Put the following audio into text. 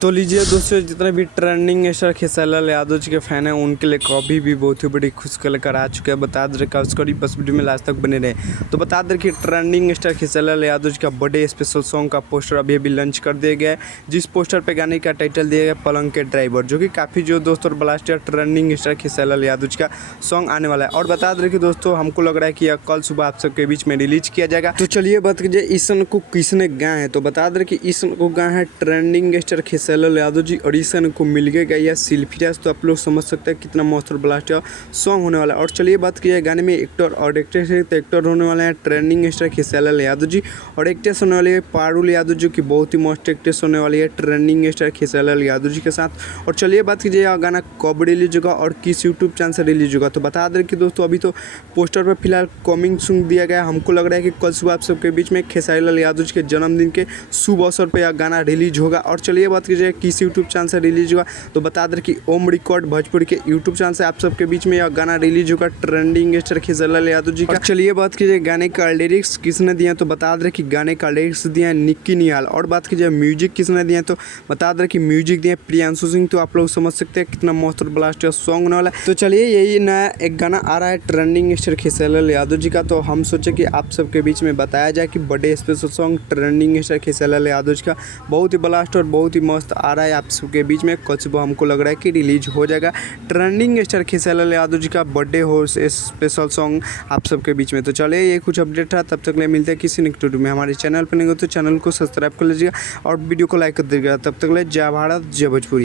तो लीजिए दोस्तों, जितने भी ट्रेंडिंग स्टार खेसारी यादव जी के फैन हैं उनके लिए कभी भी बहुत ही बड़ी खुशखबरी लेकर आ चुके हैं। बता दें का उसको बस वीडियो में लास्ट तक बने रहे। तो बता दें कि ट्रेंडिंग स्टार खेसारी यादव जी का बर्थडे स्पेशल सॉन्ग का पोस्टर अभी लॉन्च कर दिया गया है, जिस पोस्टर पे गाने का टाइटल दिया गया पलंग के ड्राइवर, जो कि काफ़ी जो दोस्तों blaster trending star Khesari Yadav ji का सॉन्ग आने वाला है। और बता दें कि दोस्तों हमको लग रहा है कि यह कल सुबह आप सबके बीच में रिलीज किया जाएगा। तो चलिए बात कीजिए इस सॉन्ग को किसने गाए हैं। तो बता दें कि इस सॉन्ग को गाए हैं ट्रेंडिंग स्टार खेसारी यादव जी और इस सॉन्ग को मिल गया या सिल्फिराज। तो आप लोग समझ सकते हैं कितना मस्त और ब्लास्टर सॉन्ग होने वाला है। और चलिए बात कीजिए गाने में एक्टर और एक्ट्रेस है, तो एक्टर होने वाले हैं ट्रेंडिंग स्टार खेसारी यादव जी और एक्ट्रेस होने वाली है पारुल यादव, जो कि बहुत ही मस्त एक्ट्रेस होने वाली है ट्रेंडिंग स्टार खेसारी यादव जी के साथ। और चलिए बात कीजिए यह गाना कब रिलीज होगा और किस यूट्यूब चैनल से रिलीज होगा। तो बता दें कि दोस्तों अभी तो पोस्टर पर फिलहाल कमिंग सून दिया गया है। हमको लग रहा है कि कल सुबह आप सबके बीच में खेसारी यादव जी के जन्मदिन के शुभ अवसर पर यह गाना रिलीज होगा। और चलिए बात कीजिए किस यूट्यूब चैनल से रिलीज हुआ। तो बता दें कि ओम रिकॉर्ड भोजपुरी के यूट्यूब चैनल से आप सबके बीच में यह गाना रिलीज होगा ट्रेंडिंग स्टार खेसारी यादव जी का। चलिए बात कीजिए गाने का लिरिक्स किसने दिया। तो बता दें कि गाने का लिरिक्स दिया निक्की निहाल। और बात कीजिए म्यूजिक किसने दिया, तो बता दें कि म्यूजिक दिया प्रियांशु सिंह। तो आप लोग समझ सकते हैं कितना मस्त और ब्लास्टर सॉन्ग होने वाला है। तो चलिए यही नया एक गाना आ रहा है ट्रेंडिंग स्टार खेसारी यादव जी का। तो हम सोचे कि आप सबके बीच में बताया जाए कि birthday special song trending star Khesari Yadav ji का बहुत ही ब्लास्ट और बहुत ही मस्त आ रहा है आप सबके बीच में। कल सुबह हमको लग रहा है कि रिलीज हो जाएगा ट्रेंडिंग स्टार खेसारी यादव जी का बर्थडे हो स्पेशल सॉन्ग आप सबके बीच में। तो चलिए ये कुछ अपडेट था, तब तक ले मिलते हैं किसी नेक्स्ट वीडियो में। हमारे चैनल पर नहीं हो तो चैनल को सब्सक्राइब कर लीजिएगा और वीडियो को लाइक कर दीजिएगा। तब तक ले जय भारत जय भोजपुरी।